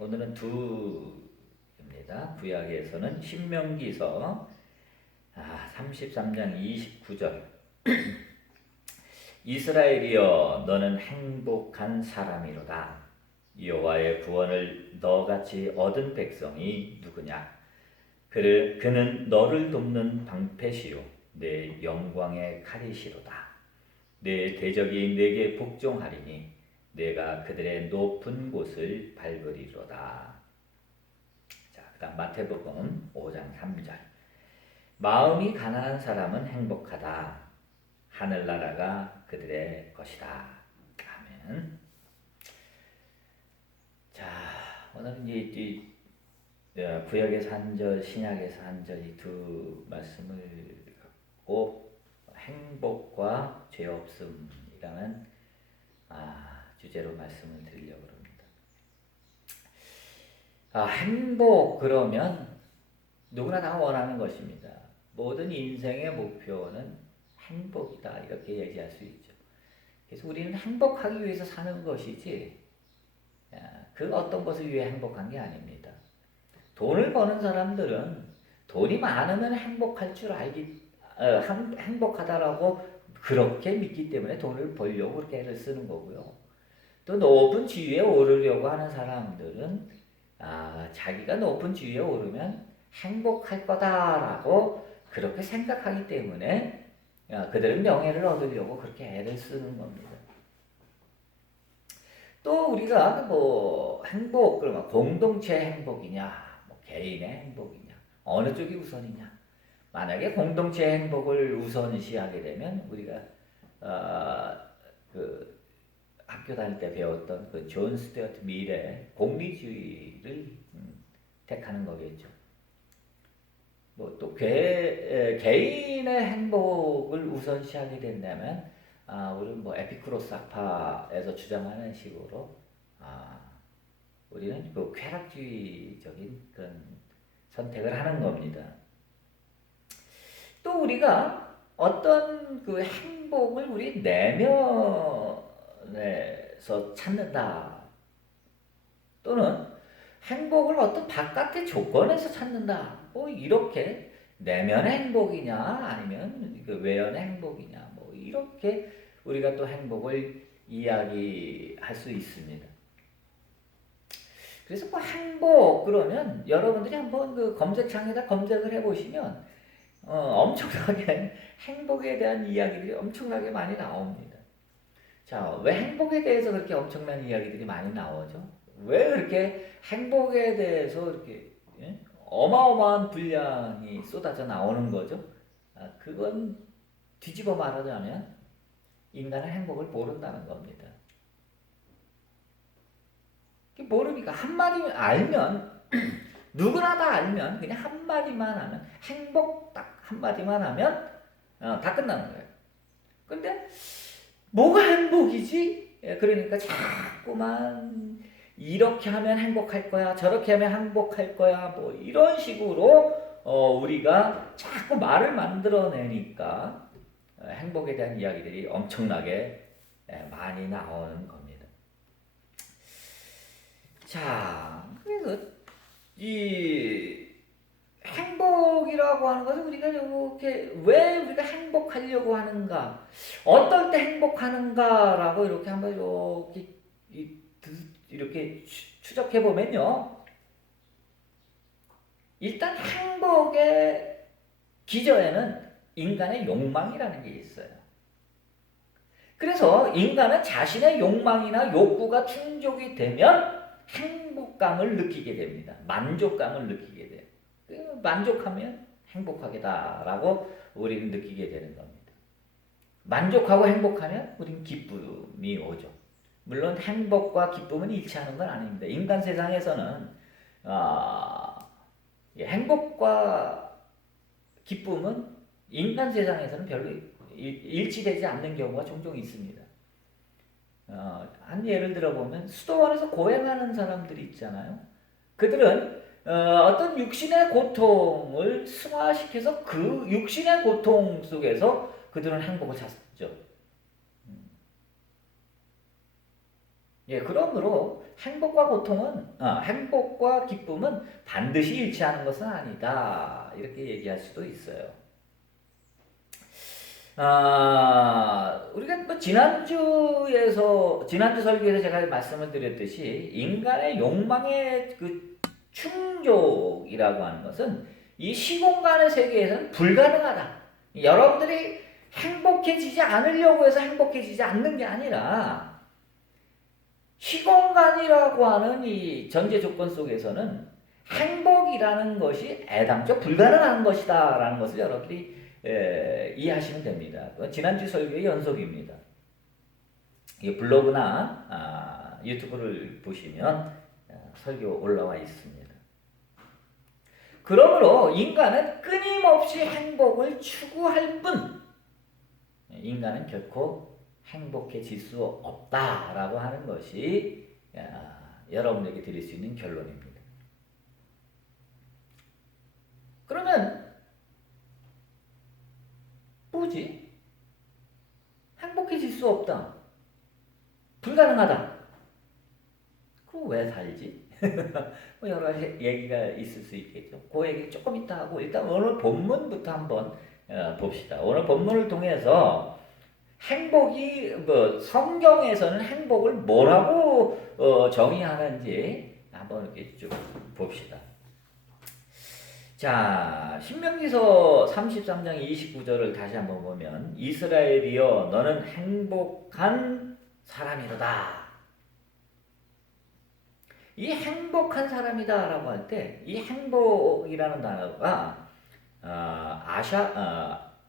오늘은 두입니다. 구약에서는 신명기서 33장 29절. 이스라엘이여 너는 행복한 사람이로다. 여호와의 구원을 너같이 얻은 백성이 누구냐? 그는 너를 돕는 방패시요 내 영광의 칼이시로다. 내 대적이 내게 복종하리니 내가 그들의 높은 곳을 밟으리로다. 자, 그다음 마태복음 5장 3절. 마음이 가난한 사람은 행복하다. 하늘나라가 그들의 것이다. 아멘. 자, 오늘은 이 구약에서 한 절, 신약에서 한 절 이 두 말씀을 갖고 행복과 죄 없음이라는 주제로 말씀을 드리려고 합니다. 행복 그러면 누구나 다 원하는 것입니다. 모든 인생의 목표는 행복이다 이렇게 얘기할 수 있죠. 그래서 우리는 행복하기 위해서 사는 것이지 그 어떤 것을 위해 행복한 게 아닙니다. 돈을 버는 사람들은 돈이 많으면 행복할 줄 행복하다라고 그렇게 믿기 때문에 돈을 벌려고 그렇게 애를 쓰는 거고요. 또 높은 지위에 오르려고 하는 사람들은 자기가 높은 지위에 오르면 행복할 거다라고 그렇게 생각하기 때문에 그들은 명예를 얻으려고 그렇게 애를 쓰는 겁니다. 또 우리가 행복 그러면 공동체 행복이냐, 개인의 행복이냐, 어느 쪽이 우선이냐? 만약에 공동체 행복을 우선시하게 되면 우리가 학교 다닐 때 배웠던 그 존 스튜어트 밀의 공리주의를 택하는 거겠죠. 또 개인의 행복을 우선시하게 된다면 우리는 에피쿠로스 학파에서 주장하는 식으로 우리는 그 쾌락주의적인 그런 선택을 하는 겁니다. 또 우리가 어떤 그 행복을 우리 내면에서 찾는다. 또는 행복을 어떤 바깥의 조건에서 찾는다. 이렇게 내면의 행복이냐 아니면 그 외연의 행복이냐 이렇게 우리가 또 행복을 이야기할 수 있습니다. 그래서 행복 그러면 여러분들이 한번 그 검색창에다 검색을 해보시면 엄청나게 행복에 대한 이야기들이 엄청나게 많이 나옵니다. 자, 왜 행복에 대해서 그렇게 엄청난 이야기들이 많이 나오죠? 왜 그렇게 행복에 대해서 이렇게 어마어마한 분량이 쏟아져 나오는 거죠? 그건 뒤집어 말하자면 인간은 행복을 모른다는 겁니다. 모르니까 한마디만 알면 누구나 다 알면 그냥 한마디만 하면 행복 딱 한마디만 하면 다 끝나는 거예요. 근데 뭐가 행복이지? 그러니까 자꾸만 이렇게 하면 행복할 거야, 저렇게 하면 행복할 거야, 이런 식으로 우리가 자꾸 말을 만들어내니까 행복에 대한 이야기들이 엄청나게 많이 나오는 겁니다. 자, 그래서 이 행복이라고 하는 것은 우리가 이렇게 왜 우리가 행복하려고 하는가, 어떨 때 행복하는가라고 이렇게 한번 이렇게 추적해 보면요, 일단 행복의 기저에는 인간의 욕망이라는 게 있어요. 그래서 인간은 자신의 욕망이나 욕구가 충족이 되면 행복감을 느끼게 됩니다. 만족감을 느끼게 돼요. 만족하면 행복하겠다라고 우리는 느끼게 되는 겁니다. 만족하고 행복하면 우리는 기쁨이 오죠. 물론 행복과 기쁨은 일치하는 건 아닙니다. 인간 세상에서는 행복과 기쁨은 인간 세상에서는 별로 일치되지 않는 경우가 종종 있습니다. 한 예를 들어보면 수도원에서 고행하는 사람들이 있잖아요. 그들은 어떤 육신의 고통을 승화시켜서 그 육신의 고통 속에서 그들은 행복을 찾죠. 예, 그러므로 행복과 기쁨은 반드시 일치하는 것은 아니다. 이렇게 얘기할 수도 있어요. 우리가 뭐 지난주 설교에서 제가 말씀을 드렸듯이 인간의 욕망의 그 충족이라고 하는 것은 이 시공간의 세계에서는 불가능하다. 여러분들이 행복해지지 않으려고 해서 행복해지지 않는 게 아니라 시공간이라고 하는 이 전제 조건 속에서는 행복이라는 것이 애당초 불가능한 것이다 라는 것을 여러분들이 이해하시면 됩니다. 지난주 설교의 연속입니다. 블로그나 유튜브를 보시면 설교 올라와 있습니다. 그러므로 인간은 끊임없이 행복을 추구할 뿐 인간은 결코 행복해질 수 없다라고 하는 것이 여러분에게 드릴 수 있는 결론입니다. 그러면 뭐지? 행복해질 수 없다. 불가능하다. 그럼 왜 살지? 뭐 여러 가지 얘기가 있을 수 있겠죠. 그 얘기 조금 이따 하고 일단 오늘 본문부터 한번 봅시다. 오늘 본문을 통해서 행복이 성경에서는 행복을 뭐라고 정의하는지 한번 이렇게 쭉 봅시다. 자, 신명기서 33장 29절을 다시 한번 보면 이스라엘이여 너는 행복한 사람이로다. 이 행복한 사람이다라고 할 때 이 행복이라는 단어가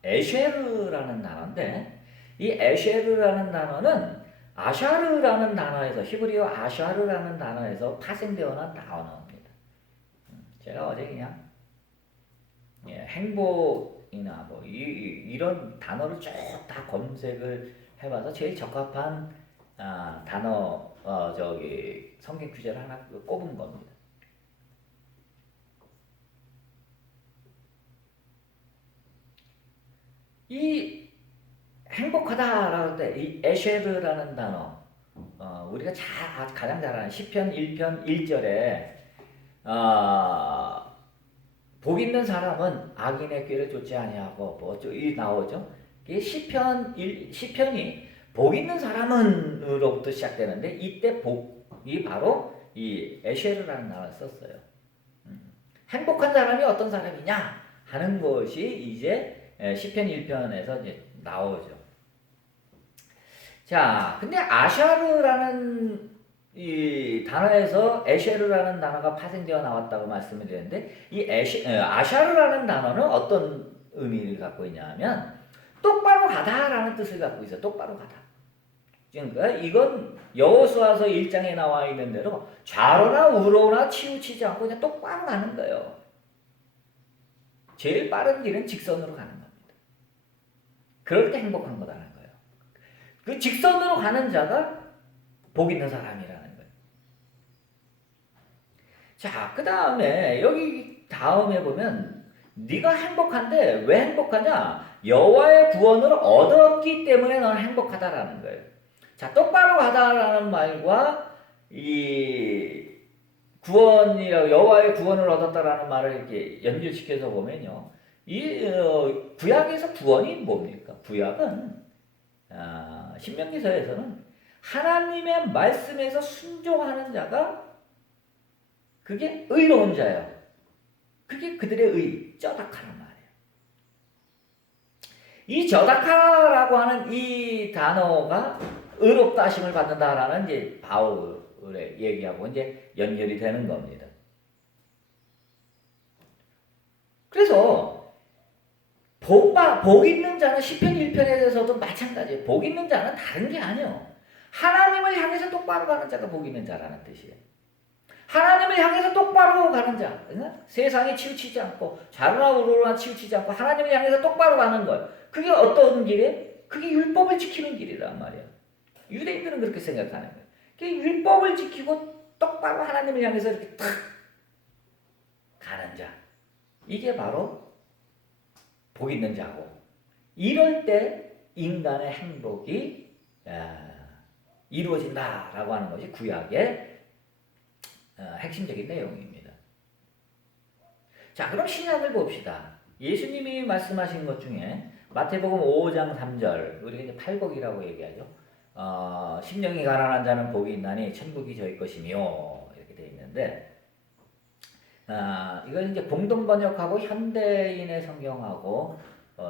에쉐르라는 단어인데 이 에쉐르라는 단어는 아샤르라는 단어에서 히브리어 아샤르라는 단어에서 파생되어 난 단어입니다. 제가 어제 그냥 행복이나 뭐 이런 단어를 쭉 다 검색을 해봐서 제일 적합한 단어 성경 규제를 하나 꼽은 겁니다. 이 행복하다라고 할 때 이 에쉐르라는 단어 우리가 가장 잘 아는 시편 1편 1절에 복 있는 사람은 악인의 꾀를 쫓지 아니하고 이 나오죠. 시편이 복 있는 사람은으로부터 시작되는데 이때 복이 바로 이 에쉐르라는 단어를 썼어요. 행복한 사람이 어떤 사람이냐 하는 것이 이제 시편 1편에서 이제 나오죠. 자, 근데 아샤르라는 이 단어에서 에쉐르라는 단어가 파생되어 나왔다고 말씀을 드렸는데 이 아샤르라는 단어는 어떤 의미를 갖고 있냐면 똑바로 가다라는 뜻을 갖고 있어요. 똑바로 가다. 그러니까 이건 여호수아서 1장에 나와 있는 대로 좌로나 우로나 치우치지 않고 그냥 똑바로 가는 거예요. 제일 빠른 길은 직선으로 가는 겁니다. 그럴 때 행복한 거다라는 거예요. 그 직선으로 가는 자가 복 있는 사람이라는 거예요. 자, 그 다음에 여기 다음에 보면 네가 행복한데 왜 행복하냐? 여호와의 구원을 얻었기 때문에 너는 행복하다라는 거예요. 자, 똑바로 가다라는 말과 이 구원이라고 여호와의 구원을 얻었다라는 말을 이렇게 연결시켜서 보면요, 이 구약에서 구원이 뭡니까? 구약은 신명기서에서는 하나님의 말씀에서 순종하는 자가 그게 의로운 자예요. 그게 그들의 의, 쩌다카란 말이에요. 이 쩌다카라고 하는 이 단어가 의롭다 하심을 받는다라는 이제 바울의 얘기하고 이제 연결이 되는 겁니다. 그래서 복 있는 자는 시편 1편에서도 마찬가지예요. 복 있는 자는 다른 게 아니에요. 하나님을 향해서 똑바로 가는 자가 복 있는 자라는 뜻이에요. 하나님을 향해서 똑바로 가는 자, 세상에 치우치지 않고 좌로나 우로나 치우치지 않고 하나님을 향해서 똑바로 가는 것. 그게 어떤 길이에요? 그게 율법을 지키는 길이란 말이에요. 유대인들은 그렇게 생각하는 거예요. 그게 율법을 지키고 똑바로 하나님을 향해서 이렇게 탁 가는 자. 이게 바로 복 있는 자고, 이럴 때 인간의 행복이 이루어진다라고 하는 것이 구약의 핵심적인 내용입니다. 자, 그럼 신약을 봅시다. 예수님이 말씀하신 것 중에 마태복음 5장 3절, 우리가 이제 팔복이라고 얘기하죠. 심령이 가난한 자는 복이 있나니 천국이 저희 것이며 이렇게 되어 있는데, 이건 이제 공동 번역하고 현대인의 성경하고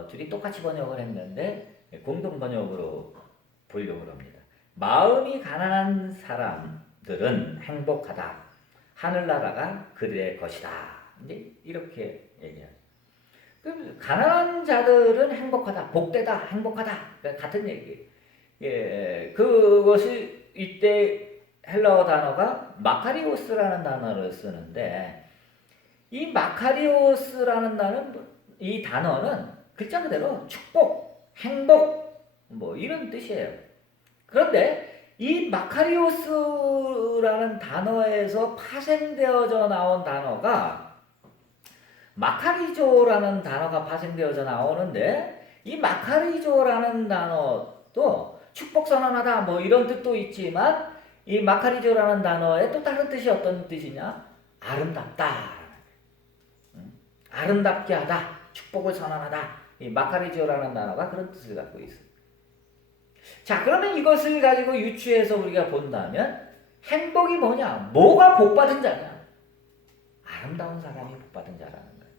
둘이 똑같이 번역을 했는데 공동 번역으로 보려고 합니다. 마음이 가난한 사람들은 행복하다. 하늘나라가 그들의 것이다. 이제 이렇게 얘기해요. 가난한 자들은 행복하다, 복되다, 행복하다. 같은 얘기. 예, 그것이 이때 헬라어 단어가 마카리오스라는 단어를 쓰는데, 이 마카리오스라는 이 단어는 글자 그대로 축복, 행복, 뭐 이런 뜻이에요. 그런데 이 마카리오스라는 단어에서 파생되어져 나온 단어가 마카리조라는 단어가 파생되어져 나오는데, 이 마카리조라는 단어도 축복 선언하다 뭐 이런 뜻도 있지만, 이 마카리조라는 단어의 또 다른 뜻이 어떤 뜻이냐? 아름답다. 아름답게 하다. 축복을 선언하다. 이 마카리조라는 단어가 그런 뜻을 갖고 있어요. 자, 그러면 이것을 가지고 유추해서 우리가 본다면 행복이 뭐냐? 뭐가 복받은 자냐? 아름다운 사람이 복받은 자라는 거예요.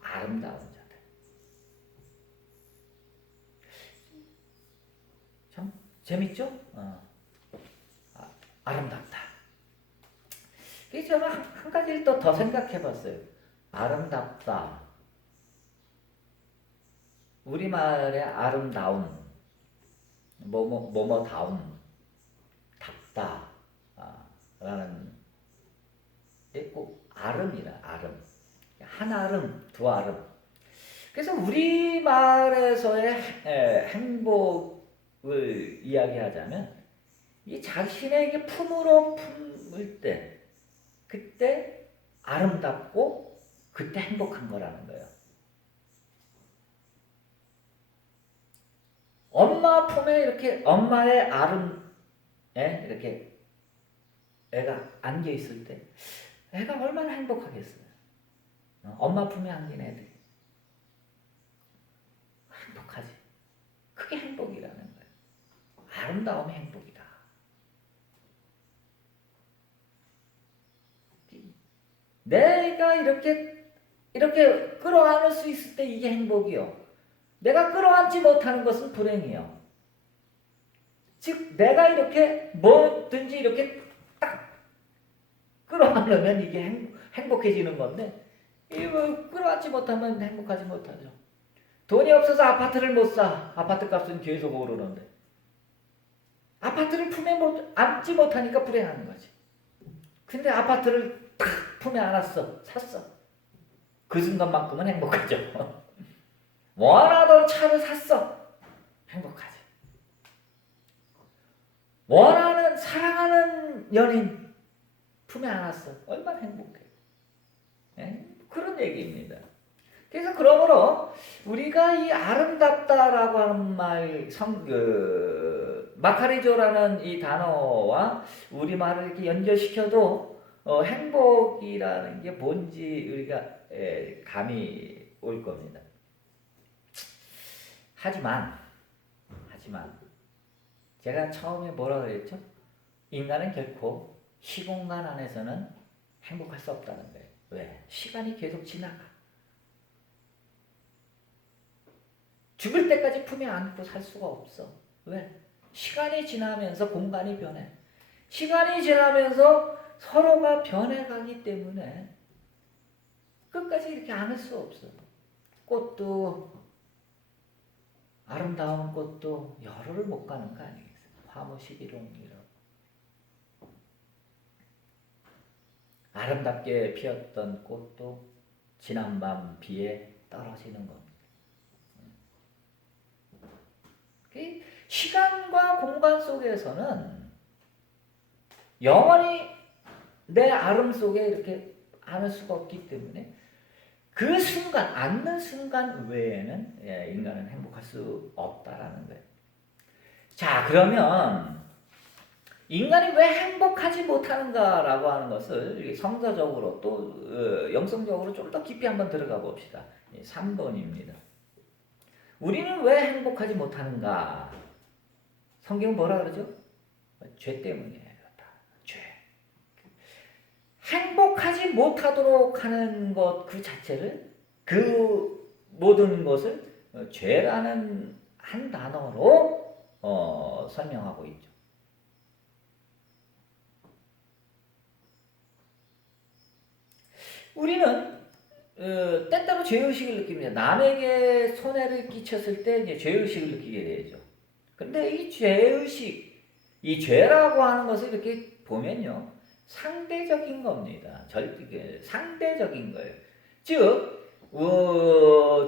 아름다운 자들. 참 재밌죠? 아름답다. 그래서 저는 한 가지를 또 더 생각해 봤어요. 아름답다. 우리말의 아름다운, 뭐뭐다운, 답다, 라는 꼭 아름이라, 아름. 한 아름, 두 아름. 그래서 우리말에서의 행복을 이야기하자면, 이 자신에게 품으로 품을 때, 그때 아름답고, 그때 행복한 거라는 거예요. 엄마 품에 이렇게 엄마의 아름에 이렇게 애가 안겨 있을 때 애가 얼마나 행복하겠어요. 엄마 품에 안긴 애들이 행복하지. 그게 행복이라는 거예요. 아름다움이 행복이다. 내가 이렇게 끌어안을 수 있을 때 이게 행복이요. 내가 끌어안지 못하는 것은 불행이요. 즉 내가 이렇게 뭐든지 이렇게 딱 끌어안으면 이게 행복해지는 건데, 이거 끌어안지 못하면 행복하지 못하죠. 돈이 없어서 아파트를 못 사. 아파트 값은 계속 오르는데 아파트를 품에 안지 못하니까 불행한 거지. 근데 아파트를 탁 품에 안았어. 샀어. 그 순간만큼은 행복하죠. 원하던 차를 샀어. 행복하지. 원하는, 사랑하는 연인 품에 안았어. 얼마나 행복해. 네? 그런 얘기입니다. 그래서 그러므로 우리가 이 아름답다라고 하는 말, 마카리조라는 이 단어와 우리말을 이렇게 연결시켜도 행복이라는 게 뭔지 우리가 감이 올 겁니다. 하지만 제가 처음에 뭐라 그랬죠? 인간은 결코 시공간 안에서는 행복할 수 없다는 거예요. 왜? 시간이 계속 지나가. 죽을 때까지 품에 안고 살 수가 없어. 왜? 시간이 지나면서 공간이 변해. 시간이 지나면서 서로가 변해가기 때문에 끝까지 이렇게 안을 수 없어. 꽃도, 아름다운 꽃도 열흘을 못 가는 거 아니겠어요? 화무시기론이라고. 아름답게 피었던 꽃도 지난밤 비에 떨어지는 겁니다. 시간과 공간 속에서는 영원히 내 아름 속에 이렇게 안을 수가 없기 때문에 그 순간, 앉는 순간 외에는 인간은 행복할 수 없다라는 거예요. 자, 그러면 인간이 왜 행복하지 못하는가라고 하는 것을 성서적으로 또 영성적으로 좀 더 깊이 한번 들어가 봅시다. 3번입니다. 우리는 왜 행복하지 못하는가? 성경은 뭐라 그러죠? 죄 때문이에요. 죄. 행복하지 못하도록 하는 것 그 자체를, 그 모든 것을 죄라는 한 단어로 설명하고 있죠. 우리는 때때로 죄의식을 느낍니다. 남에게 손해를 끼쳤을 때 이제 죄의식을 느끼게 되죠. 근데 이 죄의식, 이 죄라고 하는 것을 이렇게 보면요, 상대적인 겁니다. 상대적인 거예요. 즉,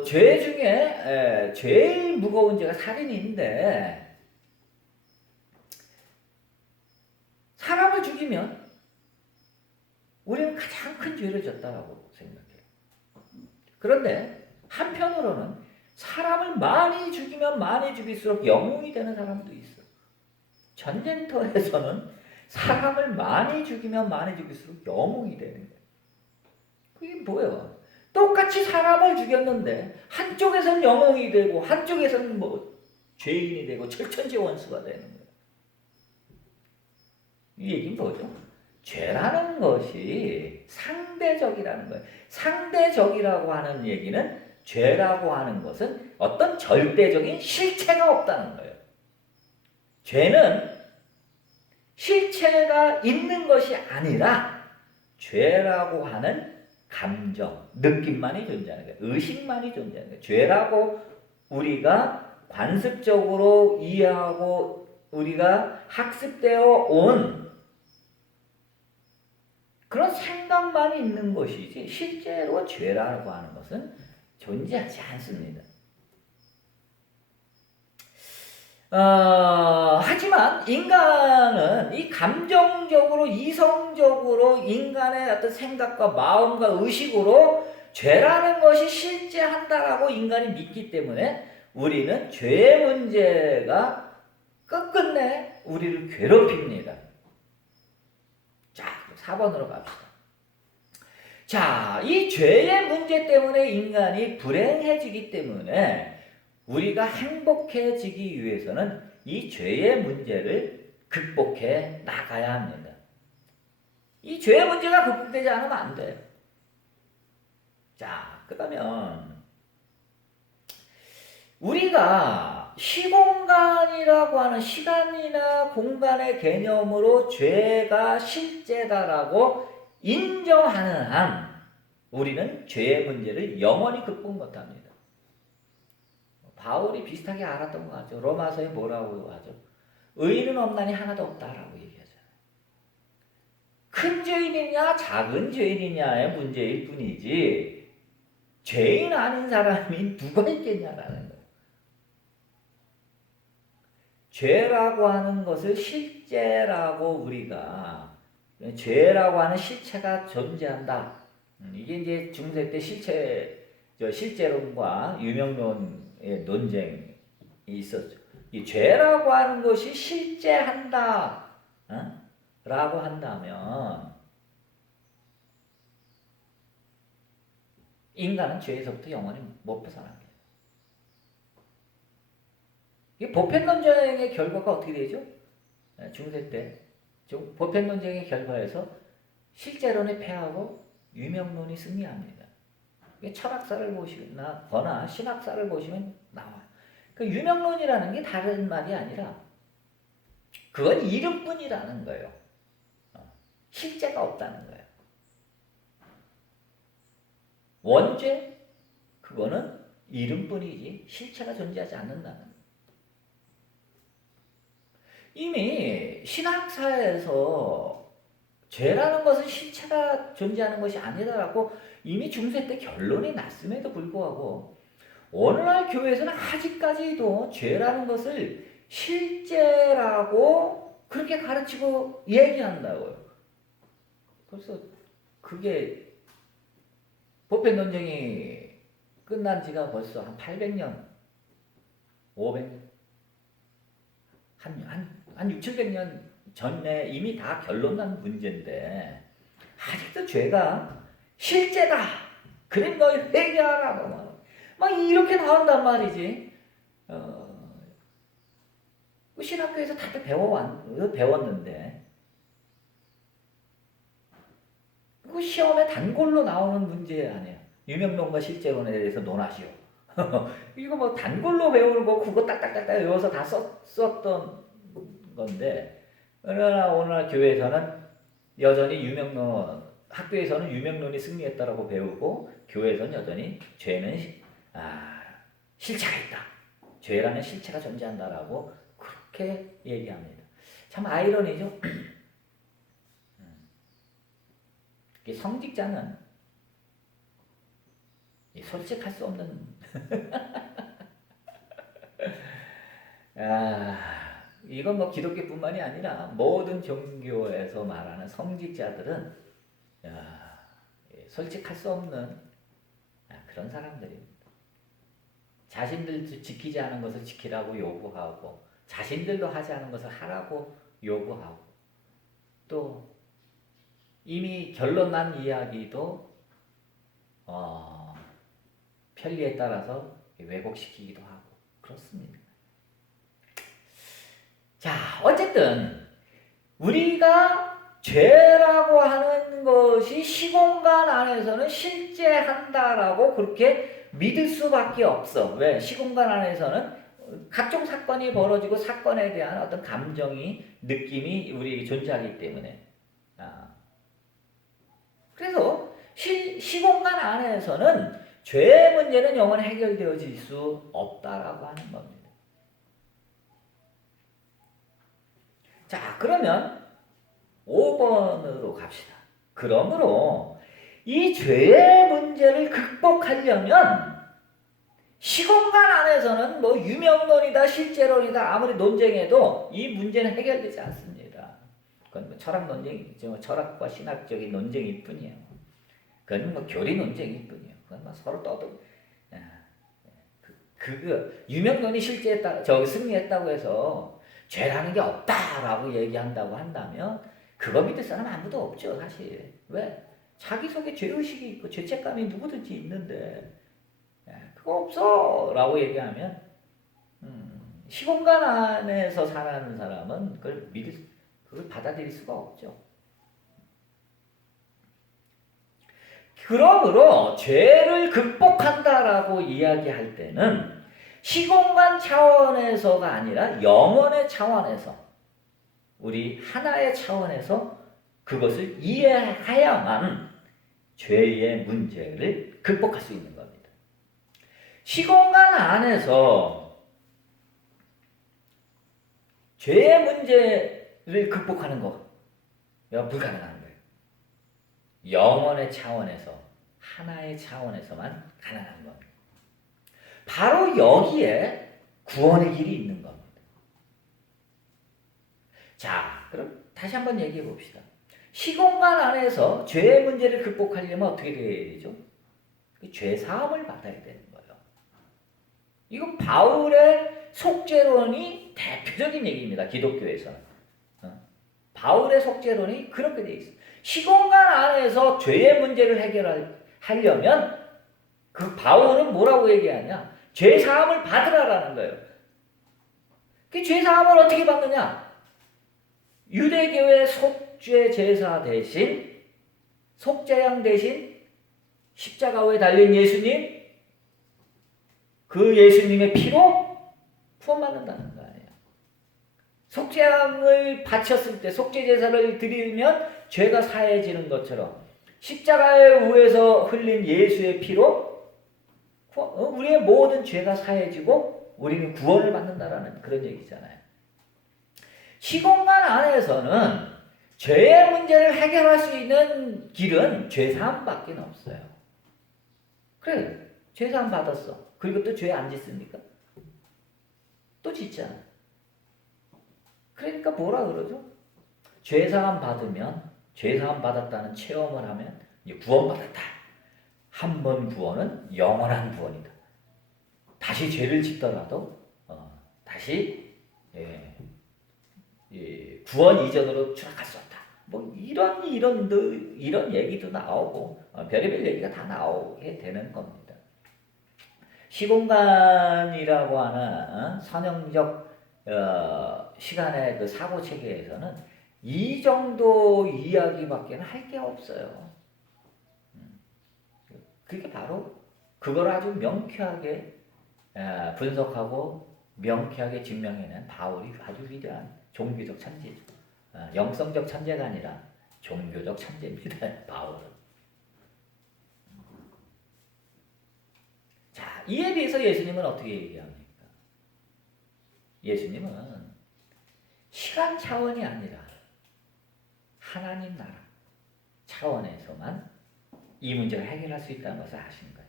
죄 중에 제일 무거운 죄가 살인인데, 사람을 죽이면 우리는 가장 큰 죄를 졌다라고 생각해요. 그런데 한편으로는 사람을 많이 죽이면 많이 죽일수록 영웅이 되는 사람도 있어. 전쟁터에서는 사람을 많이 죽이면 많이 죽일수록 영웅이 되는 거예요. 그게 뭐예요? 똑같이 사람을 죽였는데 한쪽에서는 영웅이 되고 한쪽에서는 뭐 죄인이 되고 철천지 원수가 되는 거예요. 이 얘기는 뭐죠? 죄라는 것이 상대적이라는 거예요. 상대적이라고 하는 얘기는 죄라고 하는 것은 어떤 절대적인 실체가 없다는 거예요. 죄는 실체가 있는 것이 아니라 죄라고 하는 감정, 느낌만이 존재하는 거예요. 의식만이 존재하는 거예요. 죄라고 우리가 관습적으로 이해하고 우리가 학습되어 온 그런 생각만 있는 것이지 실제로 죄라고 하는 것은 존재하지 않습니다. 하지만 인간은 이 감정적으로 이성적으로 인간의 어떤 생각과 마음과 의식으로 죄라는 것이 실제한다라고 인간이 믿기 때문에 우리는 죄의 문제가 끝끝내 우리를 괴롭힙니다. 자, 4번으로 갑시다. 자, 이 죄의 문제 때문에 인간이 불행해지기 때문에 우리가 행복해지기 위해서는 이 죄의 문제를 극복해 나가야 합니다. 이 죄의 문제가 극복되지 않으면 안 돼요. 자, 그러면 우리가 시공간이라고 하는 시간이나 공간의 개념으로 죄가 실제다라고 인정하는 한 우리는 죄의 문제를 영원히 극복 못합니다. 바울이 비슷하게 알았던 것 같죠. 로마서에 뭐라고 하죠? 의인은 없나니 하나도 없다라고 얘기하잖아요. 큰 죄인이냐 작은 죄인이냐의 문제일 뿐이지 죄인 아닌 사람이 누가 있겠냐라는 거예요. 죄라고 하는 것을 실제라고 우리가 죄라고 하는 실체가 존재한다. 이게 이제 중세 때 실제론과 유명론의 논쟁이 있었죠. 이 죄라고 하는 것이 실제한다, 라고 한다면 인간은 죄에서부터 영원히 못 벗어납니다. 이 보편 논쟁의 결과가 어떻게 되죠? 중세 때 보편 논쟁의 결과에서 실제론이 패하고 유명론이 승리합니다. 철학사를 보시거나 신학사를 보시면 나와요. 그 유명론이라는 게 다른 말이 아니라 그건 이름뿐이라는 거예요. 실제가 없다는 거예요. 원죄? 그거는 이름뿐이지 실체가 존재하지 않는다는 거예요. 이미 신학사에서 죄라는 것은 실체가 존재하는 것이 아니다라고 이미 중세 때 결론이 났음에도 불구하고 오늘날 교회에서는 아직까지도 죄라는 것을 실제라고 그렇게 가르치고 얘기한다고요. 그래서 그게 보편 논쟁이 끝난 지가 벌써 한 800년, 500년, 한 6, 700년 전에 이미 다 결론난 문제인데 아직도 죄가 실제다. 그래 너 회개하라. 막 이렇게 나온단 말이지. 신학교에서 다들 배웠는데 그 시험에 단골로 나오는 문제 아니에요. 유명론과 실제론에 대해서 논하시오. 이거 뭐 단골로 배우는 거 그거 딱딱딱딱 외워서 다 썼던 건데 그러나 오늘날 교회에서는 여전히 학교에서는 유명론이 승리했다라고 배우고 교회에서는 여전히 죄는 실체가 있다. 죄라는 실체가 존재한다라고 그렇게 얘기합니다. 참 아이러니죠. 성직자는 솔직할 수 없는 이건 뭐 기독교뿐만이 아니라 모든 종교에서 말하는 성직자들은 솔직할 수 없는 그런 사람들입니다. 자신들도 지키지 않은 것을 지키라고 요구하고 자신들도 하지 않은 것을 하라고 요구하고 또 이미 결론난 이야기도 편리에 따라서 왜곡시키기도 하고 그렇습니다. 자, 어쨌든 우리가 죄라고 하는 것이 시공간 안에서는 실제한다라고 그렇게 믿을 수밖에 없어. 왜? 시공간 안에서는 각종 사건이 벌어지고 사건에 대한 어떤 감정이, 느낌이 우리에게 존재하기 때문에. 그래서 시공간 안에서는 죄의 문제는 영원히 해결되어질 수 없다라고 하는 겁니다. 자, 그러면 5번으로 갑시다. 그러므로 이 죄의 문제를 극복하려면 시공간 안에서는 뭐 유명론이다 실제론이다 아무리 논쟁해도 이 문제는 해결되지 않습니다. 그건 뭐 철학 논쟁이죠. 철학과 신학적인 논쟁일 뿐이에요. 그건 뭐 교리 논쟁일 뿐이에요. 그건 뭐 서로 떠도 유명론이 승리했다고 해서 죄라는 게 없다라고 얘기한다고 한다면 그거 믿을 사람 아무도 없죠, 사실. 왜? 자기 속에 죄의식이 있고 죄책감이 누구든지 있는데 그거 없어 라고 얘기하면 시공간 안에서 살아가는 사람은 그걸 받아들일 수가 없죠. 그러므로 죄를 극복한다라고 이야기할 때는 시공간 차원에서가 아니라 영혼의 차원에서 우리 하나의 차원에서 그것을 이해해야만 죄의 문제를 극복할 수 있는 겁니다. 시공간 안에서 죄의 문제를 극복하는 거 불가능한 거예요. 영혼의 차원에서 하나의 차원에서만 가능한 겁니다. 바로 여기에 구원의 길이 있는 겁니다. 자, 그럼 다시 한번 얘기해 봅시다. 시공간 안에서 죄의 문제를 극복하려면 어떻게 돼야 되죠? 죄 사함을 받아야 되는 거예요. 이거 바울의 속죄론이 대표적인 얘기입니다. 기독교에서는. 바울의 속죄론이 그렇게 되어 있어요. 시공간 안에서 죄의 문제를 해결하려면 그 바울은 뭐라고 얘기하냐? 죄 사함을 받으라라는 거예요. 그 죄 사함을 어떻게 받느냐? 유대교의 속죄 제사 대신 속죄양 대신 십자가에 달린 예수님 그 예수님의 피로 구원받는다는 거예요. 속죄양을 바쳤을 때 속죄 제사를 드리면 죄가 사해지는 것처럼 십자가의 위에서 흘린 예수의 피로 우리의 모든 죄가 사해지고 우리는 구원을 받는다라는 그런 얘기잖아요. 시공간 안에서는 죄의 문제를 해결할 수 있는 길은 죄사함밖에 없어요. 그래, 죄사함 받았어. 그리고 또 죄 안 짓습니까? 또 짓잖아. 그러니까 뭐라 그러죠? 죄사함 받으면 죄사함 받았다는 체험을 하면 구원받았다. 한 번 구원은 영원한 구원이다. 다시 죄를 짓더라도 다시 구원 이전으로 추락할 수 없다. 뭐 이런 얘기도 나오고 별의별 얘기가 다 나오게 되는 겁니다. 시공간이라고 하는 선형적 시간의 그 사고 체계에서는 이 정도 이야기밖에는 할 게 없어요. 그게 바로 그걸 아주 명쾌하게 분석하고 명쾌하게 증명해낸 바울이 아주 위대한 종교적 천재죠. 영성적 천재가 아니라 종교적 천재입니다. 바울은. 자, 이에 비해서 예수님은 어떻게 얘기합니까? 예수님은 시간 차원이 아니라 하나님 나라 차원에서만 이 문제를 해결할 수 있다는 것을 아신 거예요.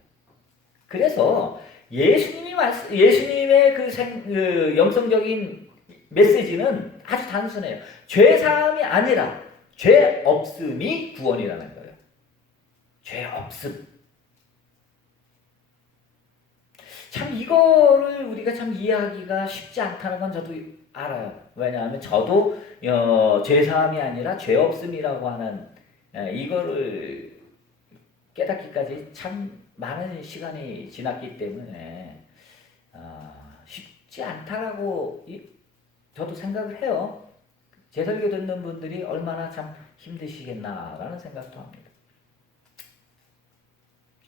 그래서 예수님의 그 영성적인 메시지는 아주 단순해요. 죄 사함이 아니라 죄 없음이 구원이라는 거예요. 죄 없음. 참 이거를 우리가 참 이해하기가 쉽지 않다는 건 저도 알아요. 왜냐하면 저도 죄 사함이 아니라 죄 없음이라고 하는 이거를 깨닫기까지 참 많은 시간이 지났기 때문에 쉽지 않다라고 저도 생각을 해요. 제 설교 듣는 분들이 얼마나 참 힘드시겠나라는 생각도 합니다.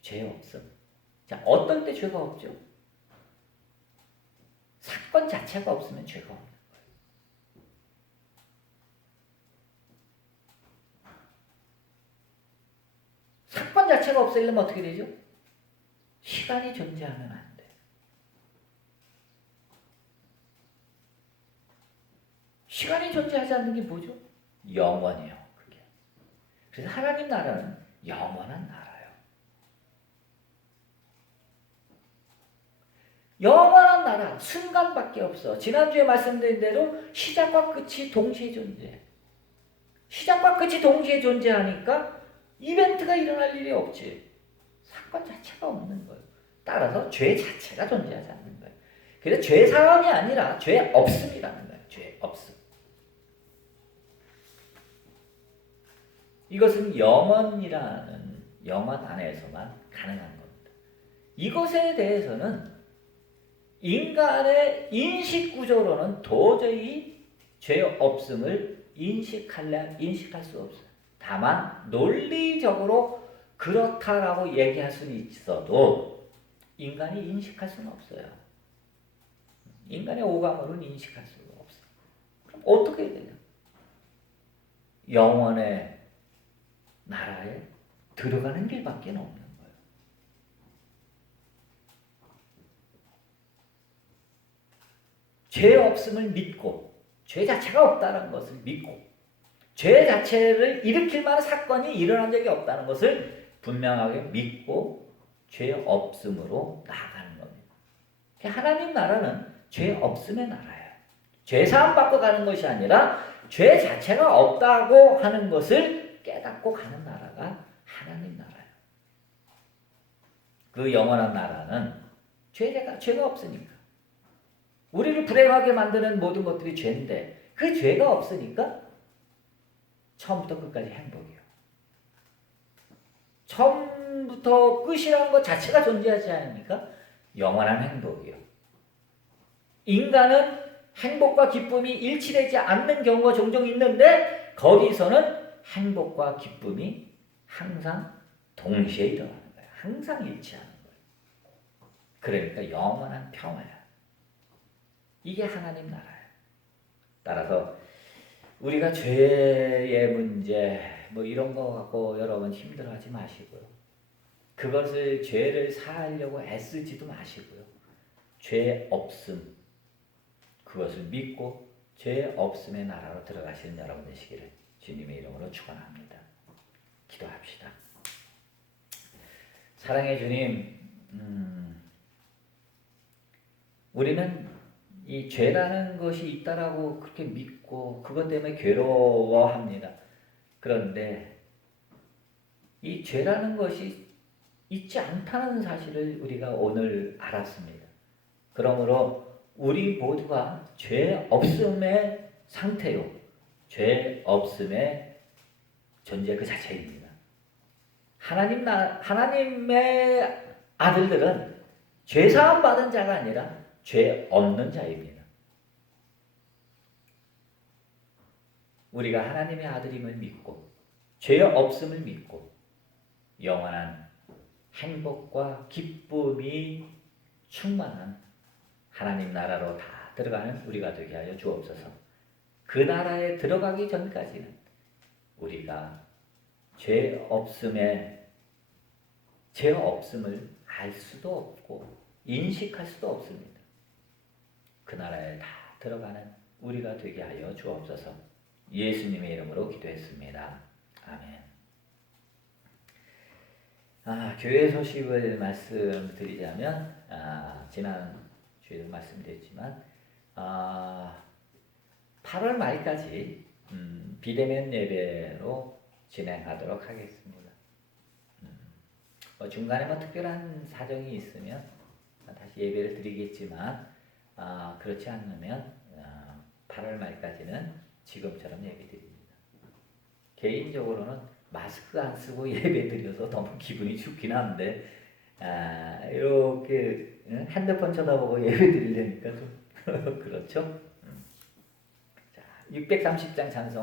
죄 없음. 자, 어떨 때 죄가 없죠? 사건 자체가 없으면 죄가 없는 거예요. 사건 자체가 없으려면 어떻게 되죠? 시간이 존재하면 안 돼. 시간이 존재하지 않는 게 뭐죠? 영원이에요. 그게. 그래서 하나님 나라는 영원한 나라예요. 영원한 나라, 순간밖에 없어. 지난주에 말씀드린 대로 시작과 끝이 동시에 존재해. 시작과 끝이 동시에 존재하니까 이벤트가 일어날 일이 없지. 사건 자체가 없는 거예요. 따라서 죄 자체가 존재하지 않는 거예요. 그래서 죄 사함이 아니라 죄 없음이라는 거예요. 죄 없음. 이것은 영원이라는 영원 안에서만 가능한 겁니다. 이것에 대해서는 인간의 인식 구조로는 도저히 죄 없음을 인식할 수 없어요. 다만 논리적으로 그렇다라고 얘기할 수는 있어도 인간이 인식할 수는 없어요. 인간의 오감으로는 인식할 수가 없어요. 그럼 어떻게 해야 되냐? 영원의 나라에 들어가는 길밖에 없는 거예요. 죄 없음을 믿고 죄 자체가 없다는 것을 믿고 죄 자체를 일으킬 만한 사건이 일어난 적이 없다는 것을 분명하게 믿고 죄 없음으로 나아가는 겁니다. 하나님 나라는 죄 없음의 나라예요. 죄 사함 받고 가는 것이 아니라 죄 자체가 없다고 하는 것을 깨닫고 가는 나라가 하나님 나라예요. 그 영원한 나라는 죄가 없으니까. 우리를 불행하게 만드는 모든 것들이 죄인데 그 죄가 없으니까 처음부터 끝까지 행복이에요. 처음부터 끝이라는 것 자체가 존재하지 않으니까 영원한 행복이에요. 인간은 행복과 기쁨이 일치되지 않는 경우가 종종 있는데 거기서는 행복과 기쁨이 항상 동시에 일어나는 거예요. 항상 일치하는 거예요. 그러니까 영원한 평화야. 이게 하나님 나라예요. 따라서 우리가 죄의 문제 뭐 이런 거 갖고 여러분 힘들어하지 마시고요. 그것을 죄를 사하려고 애쓰지도 마시고요. 죄 없음 그것을 믿고 죄 없음의 나라로 들어가시는 여러분 되시기를 주님의 이름으로 축원합니다. 기도합시다. 사랑의 주님, 우리는 이 죄라는 것이 있다라고 그렇게 믿고 그것 때문에 괴로워합니다. 그런데 이 죄라는 것이 있지 않다는 사실을 우리가 오늘 알았습니다. 그러므로 우리 모두가 죄 없음에 상태요. 죄 없음의 존재 그 자체입니다. 하나님의 아들들은 죄 사함 받은 자가 아니라 죄 없는 자입니다. 우리가 하나님의 아들임을 믿고 죄 없음을 믿고 영원한 행복과 기쁨이 충만한 하나님 나라로 다 들어가는 우리가 되게 하여 주옵소서. 그 나라에 들어가기 전까지는 우리가 죄 없음을 알 수도 없고 인식할 수도 없습니다. 그 나라에 다 들어가는 우리가 되게 하여 주옵소서. 예수님의 이름으로 기도했습니다. 아멘. 교회 소식을 말씀드리자면 지난 주에도 말씀드렸지만 8월 말까지 비대면 예배로 진행하도록 하겠습니다. 중간에 특별한 사정이 있으면 다시 예배를 드리겠지만 그렇지 않으면 8월 말까지는 지금처럼 예배 드립니다. 개인적으로는 마스크 안 쓰고 예배 드려서 너무 기분이 좋긴 한데 이렇게 핸드폰 쳐다보고 예배 드리려니까 좀 그렇죠. 자, 630장 찬송